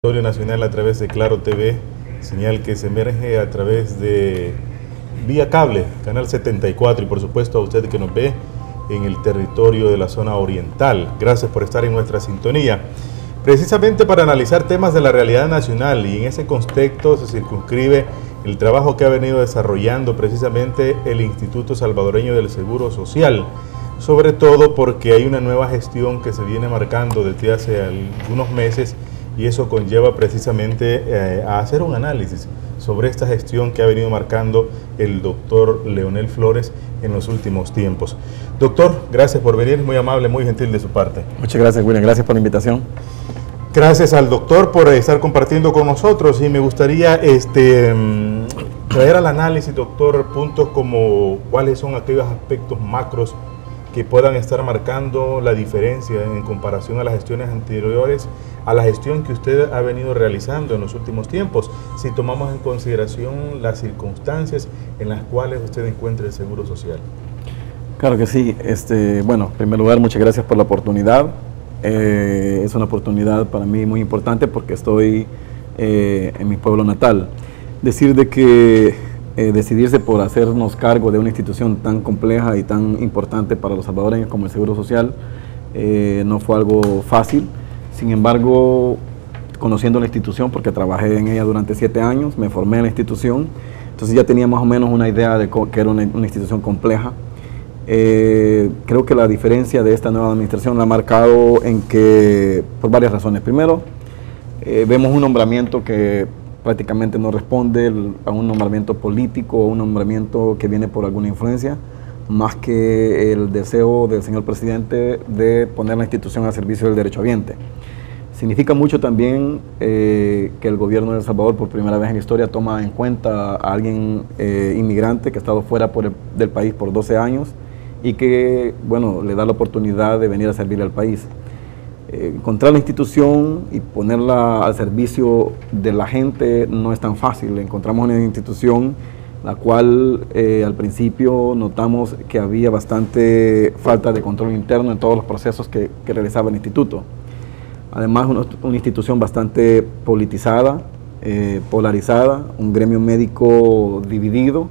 Territorio nacional a través de Claro TV, señal que se emerge a través de vía cable, canal 74, y por supuesto a usted que nos ve en el territorio de la zona oriental. Gracias por estar en nuestra sintonía. Precisamente para analizar temas de la realidad nacional, y en ese contexto se circunscribe el trabajo que ha venido desarrollando precisamente el Instituto Salvadoreño del Seguro Social, sobre todo porque hay una nueva gestión que se viene marcando desde hace algunos meses, y eso conlleva precisamente a hacer un análisis sobre esta gestión que ha venido marcando el doctor Leonel Flores en los últimos tiempos. Doctor, gracias por venir, muy amable, muy gentil de su parte. Muchas gracias, William, gracias por la invitación. Gracias al doctor por estar compartiendo con nosotros, y me gustaría traer al análisis, doctor, puntos como cuáles son aquellos aspectos macros que puedan estar marcando la diferencia en comparación a las gestiones anteriores, a la gestión que usted ha venido realizando en los últimos tiempos, si tomamos en consideración las circunstancias en las cuales usted encuentra el Seguro Social. Claro que sí. Bueno, en primer lugar, muchas gracias por la oportunidad. Es una oportunidad para mí muy importante porque estoy en mi pueblo natal. Decir de que decidirse por hacernos cargo de una institución tan compleja y tan importante para los salvadoreños como el Seguro Social no fue algo fácil. Sin embargo, conociendo la institución, porque trabajé en ella durante 7 años, me formé en la institución, entonces ya tenía más o menos una idea de que era una institución compleja. Creo que la diferencia de esta nueva administración la ha marcado en que, por varias razones. Primero, vemos un nombramiento que prácticamente no responde a un nombramiento político o un nombramiento que viene por alguna influencia, más que el deseo del señor presidente de poner la institución al servicio del derechohabiente. Significa mucho también que el gobierno de El Salvador por primera vez en la historia toma en cuenta a alguien inmigrante que ha estado fuera del país por 12 años y que, bueno, le da la oportunidad de venir a servir al país. Encontrar la institución y ponerla al servicio de la gente no es tan fácil. Encontramos una institución la cual al principio notamos que había bastante falta de control interno en todos los procesos que realizaba el instituto. Además, una institución bastante politizada, polarizada, un gremio médico dividido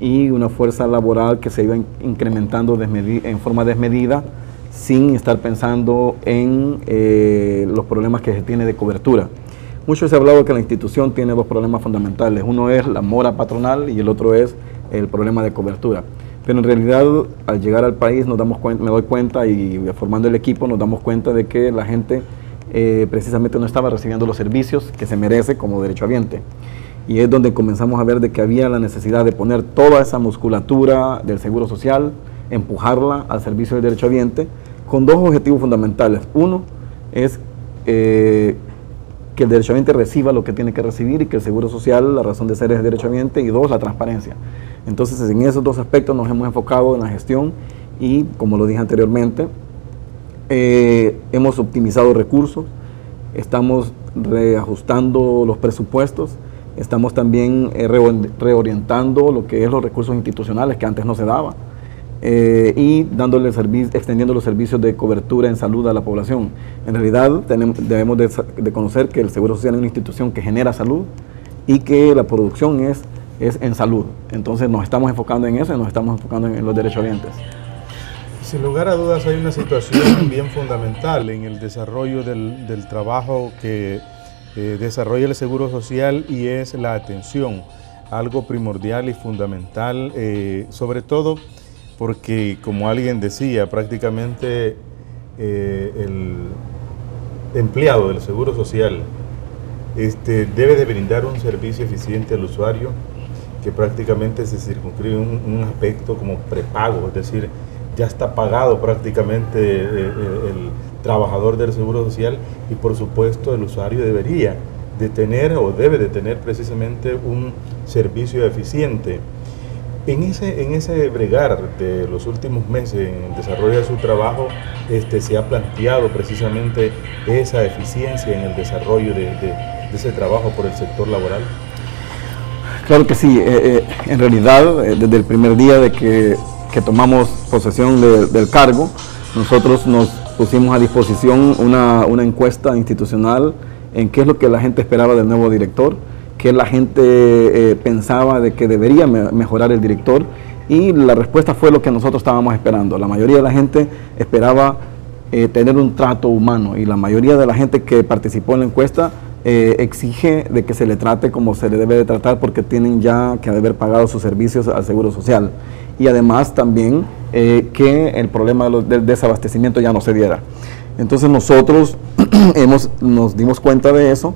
y una fuerza laboral que se iba incrementando en forma desmedida, sin estar pensando en los problemas que se tiene de cobertura. Mucho se ha hablado que la institución tiene 2 problemas fundamentales. Uno es la mora patronal y el otro es el problema de cobertura. Pero en realidad, al llegar al país, me doy cuenta, y formando el equipo, nos damos cuenta de que la gente precisamente no estaba recibiendo los servicios que se merece como derechohabiente. Y es donde comenzamos a ver de que había la necesidad de poner toda esa musculatura del Seguro Social, empujarla al servicio del derechohabiente, con 2 objetivos fundamentales. Uno es que el derechohabiente reciba lo que tiene que recibir y que el Seguro Social, la razón de ser es el derechohabiente, y 2, la transparencia. Entonces, en esos 2 aspectos nos hemos enfocado en la gestión y, como lo dije anteriormente, hemos optimizado recursos, estamos reajustando los presupuestos, estamos también reorientando lo que es los recursos institucionales que antes no se daba, y extendiendo los servicios de cobertura en salud a la población. En realidad debemos de conocer que el Seguro Social es una institución que genera salud y que la producción es en salud. Entonces nos estamos enfocando en eso y nos estamos enfocando en los derechohabientes. Sin lugar a dudas hay una situación bien fundamental en el desarrollo del trabajo que desarrolla el Seguro Social, y es la atención, algo primordial y fundamental, sobre todo porque, como alguien decía, prácticamente el empleado del Seguro Social debe de brindar un servicio eficiente al usuario, que prácticamente se circunscribe un aspecto como prepago, es decir, ya está pagado prácticamente el trabajador del Seguro Social, y por supuesto el usuario debería de tener o debe de tener precisamente un servicio eficiente. En ese bregar de los últimos meses en el desarrollo de su trabajo, se ha planteado precisamente esa eficiencia en el desarrollo de ese trabajo por el sector laboral. Claro que sí. En realidad, desde el primer día de que tomamos posesión del cargo, nosotros nos pusimos a disposición una encuesta institucional en qué es lo que la gente esperaba del nuevo director, qué la gente pensaba de que debería mejorar el director, y la respuesta fue lo que nosotros estábamos esperando. La mayoría de la gente esperaba tener un trato humano, y la mayoría de la gente que participó en la encuesta exige de que se le trate como se le debe de tratar, porque tienen ya que haber pagado sus servicios al Seguro Social, y además también que el problema del desabastecimiento ya no se diera. Entonces nosotros nos dimos cuenta de eso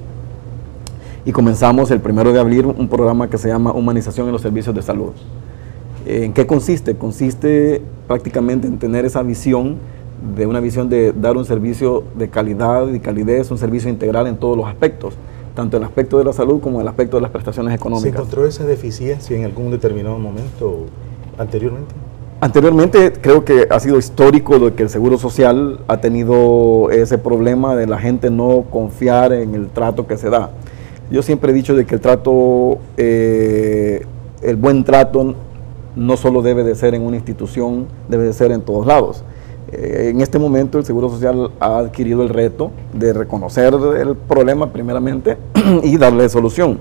y comenzamos el 1 de abril un programa que se llama Humanización en los Servicios de Salud. ¿En qué consiste? Consiste prácticamente en tener esa visión, una visión de dar un servicio de calidad y calidez, un servicio integral en todos los aspectos, tanto el aspecto de la salud como el aspecto de las prestaciones económicas. ¿Se encontró esa deficiencia en algún determinado momento anteriormente? Anteriormente creo que ha sido histórico lo que el Seguro Social ha tenido ese problema de la gente no confiar en el trato que se da. Yo siempre he dicho de que el trato, el buen trato no solo debe de ser en una institución, debe de ser en todos lados. En este momento el Seguro Social ha adquirido el reto de reconocer el problema primeramente y darle solución.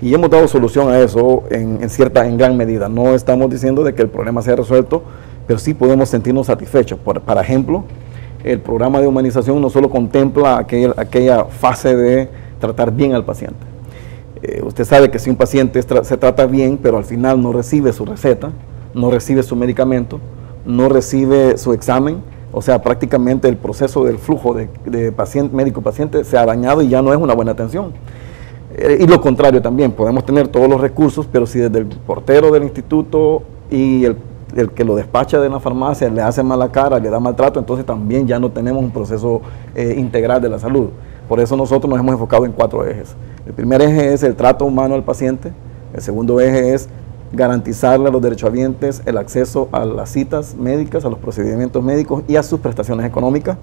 Y hemos dado solución a eso en gran medida. No estamos diciendo de que el problema sea resuelto, pero sí podemos sentirnos satisfechos. Por ejemplo, el programa de humanización no solo contempla aquella fase de tratar bien al paciente. Usted sabe que si un paciente se trata bien, pero al final no recibe su receta, no recibe su medicamento, no recibe su examen, o sea, prácticamente el proceso del flujo de médico-paciente se ha dañado y ya no es una buena atención. Y lo contrario también, podemos tener todos los recursos, pero si desde el portero del instituto y el que lo despacha de la farmacia le hace mala cara, le da maltrato, entonces también ya no tenemos un proceso integral de la salud. Por eso nosotros nos hemos enfocado en 4 ejes. El primer eje es el trato humano al paciente, el segundo eje es garantizarle a los derechohabientes el acceso a las citas médicas, a los procedimientos médicos y a sus prestaciones económicas.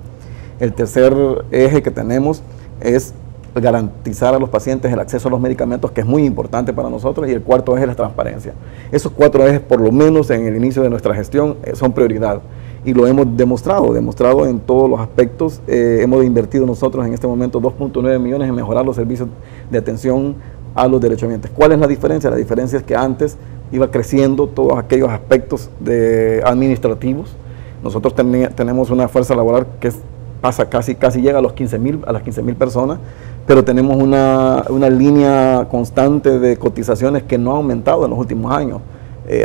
El tercer eje que tenemos es garantizar a los pacientes el acceso a los medicamentos, que es muy importante para nosotros, y el cuarto eje es la transparencia. Esos 4 ejes, por lo menos en el inicio de nuestra gestión, son prioridad, y lo hemos demostrado en todos los aspectos. Hemos invertido nosotros en este momento 2.9 millones en mejorar los servicios de atención a los derechohabientes. ¿Cuál es la diferencia? La diferencia es que antes iba creciendo todos aquellos aspectos administrativos. Nosotros tenemos una fuerza laboral que casi llega a las 15.000 personas, pero tenemos una línea constante de cotizaciones que no ha aumentado en los últimos años.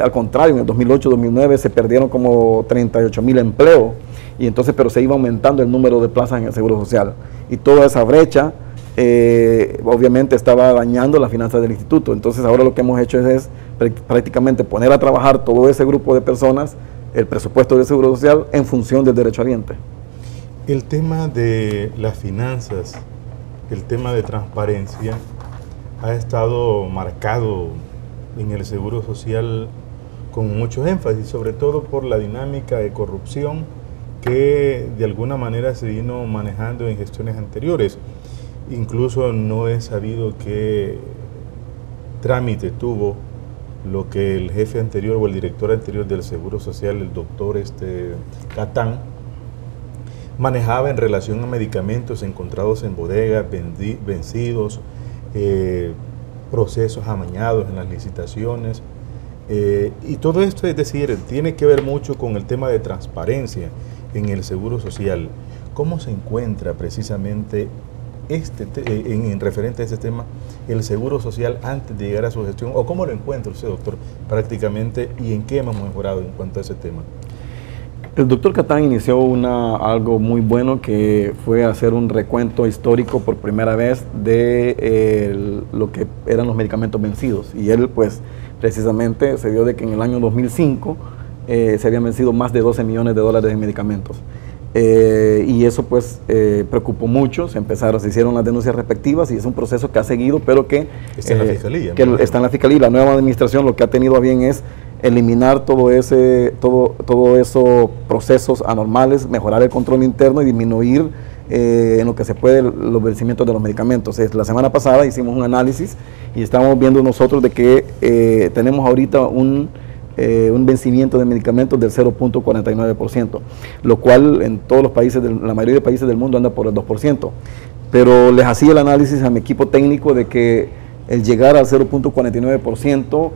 Al contrario, en el 2008-2009 se perdieron como 38.000 empleos, y entonces, pero se iba aumentando el número de plazas en el Seguro Social. Y toda esa brecha, obviamente, estaba dañando las finanzas del instituto. Entonces, ahora lo que hemos hecho es prácticamente poner a trabajar todo ese grupo de personas, el presupuesto del Seguro Social, en función del derechohabiente. El tema de las finanzas, el tema de transparencia, ha estado marcado en el Seguro Social con mucho énfasis, sobre todo por la dinámica de corrupción que de alguna manera se vino manejando en gestiones anteriores. Incluso no he sabido qué trámite tuvo lo que el jefe anterior o el director anterior del Seguro Social, el doctor Catán, manejaba en relación a medicamentos encontrados en bodegas, vencidos, procesos amañados en las licitaciones, y todo esto, es decir, tiene que ver mucho con el tema de transparencia en el Seguro Social. ¿Cómo se encuentra precisamente en referente a este tema el Seguro Social antes de llegar a su gestión? ¿O cómo lo encuentra usted, doctor, prácticamente, y en qué hemos mejorado en cuanto a ese tema? El doctor Catán inició algo muy bueno, que fue hacer un recuento histórico por primera vez de lo que eran los medicamentos vencidos. Y él, pues, precisamente se dio de que en el año 2005 se habían vencido más de 12 millones de dólares en medicamentos. Y eso, pues, preocupó mucho. Se hicieron las denuncias respectivas, y es un proceso que ha seguido, pero que está en la Fiscalía. Está en la Fiscalía. La nueva administración lo que ha tenido a bien es eliminar todo esos procesos anormales, mejorar el control interno y disminuir en lo que se puede los vencimientos de los medicamentos. La semana pasada hicimos un análisis y estamos viendo nosotros de que tenemos ahorita un vencimiento de medicamentos del 0.49%, lo cual en todos los países, la mayoría de países del mundo anda por el 2%. pero les hacía el análisis a mi equipo técnico de que el llegar al 0.49%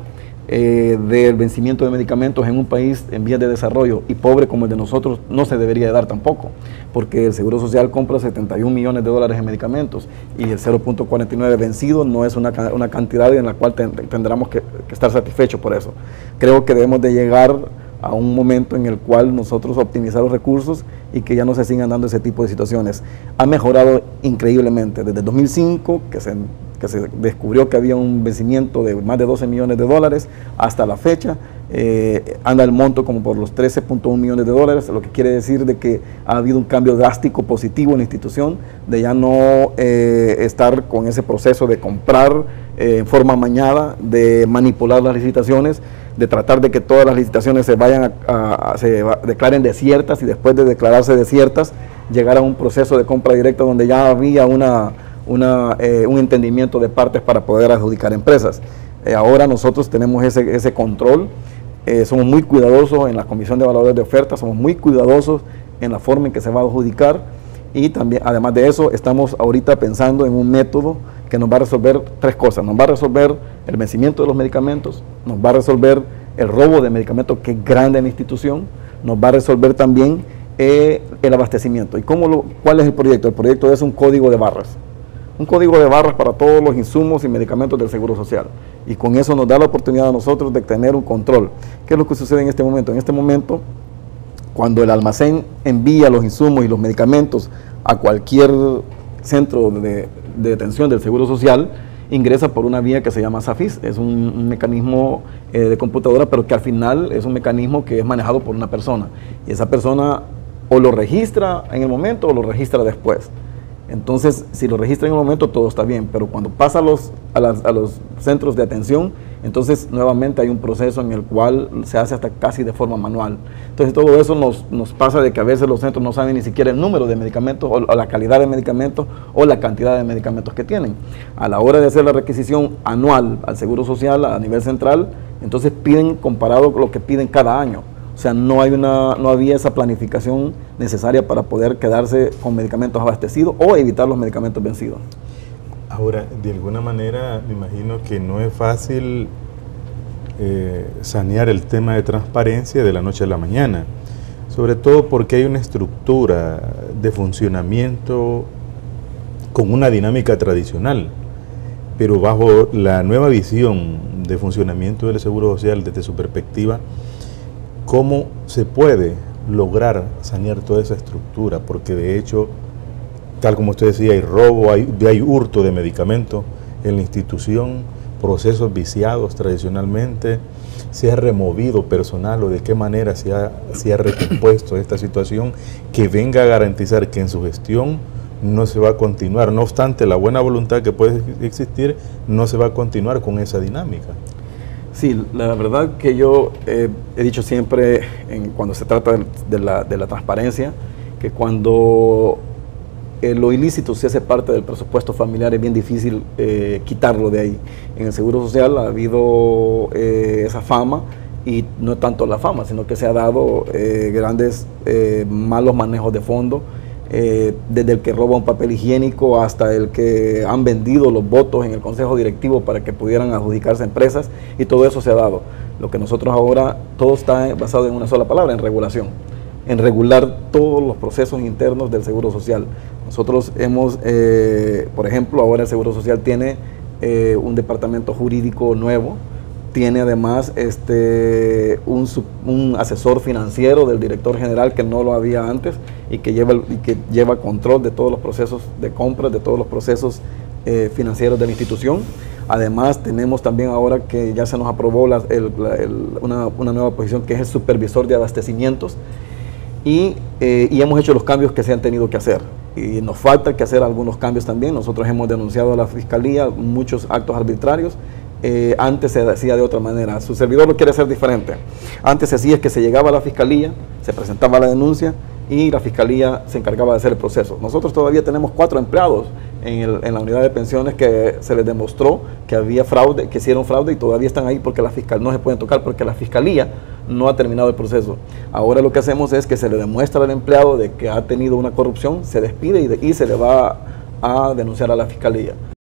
del vencimiento de medicamentos en un país en vías de desarrollo y pobre como el de nosotros no se debería de dar tampoco, porque el Seguro Social compra 71 millones de dólares en medicamentos y el 0.49 vencido no es una cantidad en la cual tendremos que estar satisfechos por eso. Creo que debemos de llegar a un momento en el cual nosotros optimizar los recursos y que ya no se sigan dando ese tipo de situaciones. Ha mejorado increíblemente desde el 2005, que se descubrió que había un vencimiento de más de 12 millones de dólares, hasta la fecha anda el monto como por los 13.1 millones de dólares, lo que quiere decir de que ha habido un cambio drástico positivo en la institución, de ya no estar con ese proceso de comprar en forma amañada, de manipular las licitaciones, de tratar de que todas las licitaciones se declaren desiertas y después de declararse desiertas, llegar a un proceso de compra directa donde ya había un entendimiento de partes para poder adjudicar empresas. Ahora nosotros tenemos ese control, somos muy cuidadosos en la Comisión de Evaluadores de Ofertas, somos muy cuidadosos en la forma en que se va a adjudicar y también, además de eso, estamos ahorita pensando en un método que nos va a resolver tres cosas. Nos va a resolver el vencimiento de los medicamentos, nos va a resolver el robo de medicamentos, que es grande en la institución, nos va a resolver también el abastecimiento. ¿Y cuál es el proyecto? El proyecto es un código de barras. Un código de barras para todos los insumos y medicamentos del Seguro Social. Y con eso nos da la oportunidad a nosotros de tener un control. ¿Qué es lo que sucede en este momento? En este momento, cuando el almacén envía los insumos y los medicamentos a cualquier centro de detención del Seguro Social, ingresa por una vía que se llama SAFIS. Es un mecanismo de computadora, pero que al final es un mecanismo que es manejado por una persona. Y esa persona o lo registra en el momento o lo registra después. Entonces, si lo registra en el momento, todo está bien, pero cuando pasa a los centros de atención, entonces nuevamente hay un proceso en el cual se hace hasta casi de forma manual. Entonces, todo eso nos pasa de que a veces los centros no saben ni siquiera el número de medicamentos o la calidad de medicamentos o la cantidad de medicamentos que tienen. A la hora de hacer la requisición anual al Seguro Social a nivel central, entonces piden comparado con lo que piden cada año. O sea, no había esa planificación necesaria para poder quedarse con medicamentos abastecidos o evitar los medicamentos vencidos. Ahora, de alguna manera, me imagino que no es fácil sanear el tema de transparencia de la noche a la mañana, sobre todo porque hay una estructura de funcionamiento con una dinámica tradicional, pero bajo la nueva visión de funcionamiento del Seguro Social desde su perspectiva, ¿cómo se puede lograr sanear toda esa estructura? Porque de hecho, tal como usted decía, hay robo, hay hurto de medicamentos en la institución, procesos viciados tradicionalmente, se ha removido personal o de qué manera se ha recompuesto esta situación que venga a garantizar que en su gestión no se va a continuar. No obstante, la buena voluntad que puede existir, no se va a continuar con esa dinámica. Sí, la verdad que yo he dicho siempre cuando se trata de la transparencia, que cuando lo ilícito se hace parte del presupuesto familiar es bien difícil quitarlo de ahí. En el Seguro Social ha habido esa fama, y no tanto la fama, sino que se ha dado grandes malos manejos de fondo, desde el que roba un papel higiénico hasta el que han vendido los votos en el consejo directivo para que pudieran adjudicarse empresas, y todo eso se ha dado. Lo que nosotros ahora, todo está basado en una sola palabra, en regulación, en regular todos los procesos internos del Seguro Social. Nosotros hemos, por ejemplo, ahora el Seguro Social tiene un departamento jurídico nuevo, tiene además un asesor financiero del director general que no lo había antes y que lleva control de todos los procesos de compras, de todos los procesos financieros de la institución. Además tenemos también ahora que ya se nos aprobó una nueva posición que es el supervisor de abastecimientos, y hemos hecho los cambios que se han tenido que hacer. Y nos falta que hacer algunos cambios también. Nosotros hemos denunciado a la Fiscalía muchos actos arbitrarios. Antes se hacía de otra manera. Su servidor lo quiere hacer diferente. Antes se hacía que se llegaba a la Fiscalía, se presentaba la denuncia y la Fiscalía se encargaba de hacer el proceso. Nosotros todavía tenemos 4 empleados en la unidad de pensiones que se les demostró que había fraude, que hicieron fraude, y todavía están ahí porque no se pueden tocar porque la Fiscalía no ha terminado el proceso. Ahora lo que hacemos es que se le demuestra al empleado de que ha tenido una corrupción, se despide y se le va a denunciar a la fiscalía.